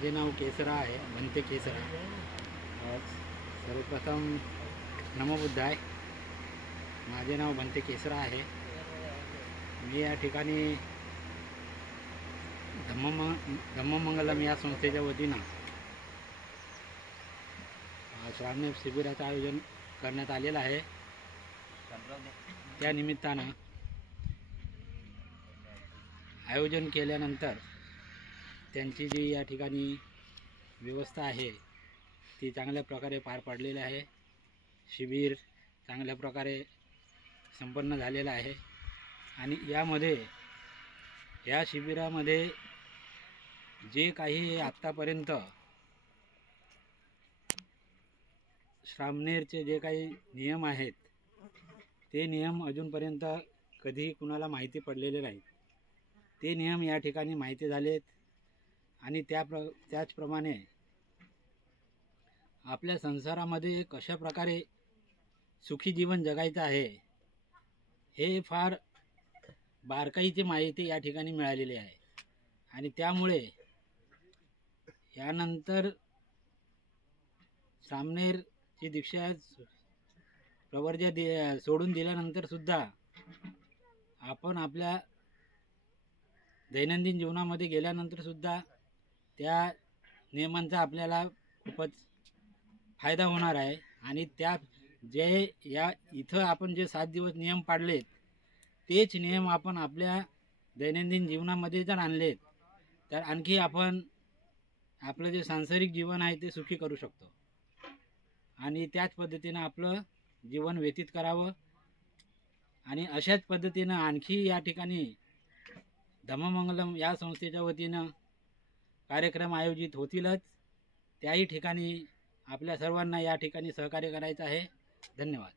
माझे नाव केसरा आहे, बनते केसरा। सर्वप्रथम नमो बुद्धाय। माझे नाव बनते केसरा आहे। मी या ठिकाणी धम्ममंगलम या संस्थेच्या वतीनं श्रावणी शिबिराचं आयोजन करण्यात आलेलं आहे। त्या निमित्तानं आयोजन केल्यानंतर त्यांची जी या ठिकाणी व्यवस्था आहे ती चांगल्या प्रकारे पार पडलेली आहे। शिबिर चांगल्या प्रकारे संपन्न झालेलं आहे आणि या शिबिरामध्ये जे काही आत्तापर्यंत श्रामणेरचे जे काही नियम आहेत ते नियम अजूनपर्यंत कधीही कुणाला माहिती पडलेले नाहीत। ते नियम या ठिकाणी माहिती झालेत आणि त्याचप्रमाणे आपल्या संसारामध्ये कशा प्रकारे सुखी जीवन जगायचं आहे हे फार बारकाईची माहिती या ठिकाणी मिळालेली आहे। आणि त्यामुळे यानंतर श्रामणेरची दीक्षा प्रवर्ज्य सोडून दिल्यानंतर सुद्धा आपण आपल्या दैनंदिन जीवनामध्ये गेल्यानंतर सुद्धा त्या नियमांचा आपल्याला खूपच फायदा होणार आहे। आणि त्या इथं आपण जे 7 दिवस नियम पाळलेत तेच नियम आपण आपल्या दैनंदिन जीवनामध्ये जर आणलेत तर आणखी आपण आपलं जे सांसारिक जीवन आहे ते सुखी करू शकतो आणि त्याच पद्धतीनं आपलं जीवन व्यतीत करावं। आणि अशाच पद्धतीनं आणखी या ठिकाणी धम्ममंगलम या संस्थेच्या वतीनं कार्यक्रम आयोजित होतीलच। त्याही ठिकाणी आपल्या सर्वांना या ठिकाणी सहकार्य करायचं आहे। धन्यवाद।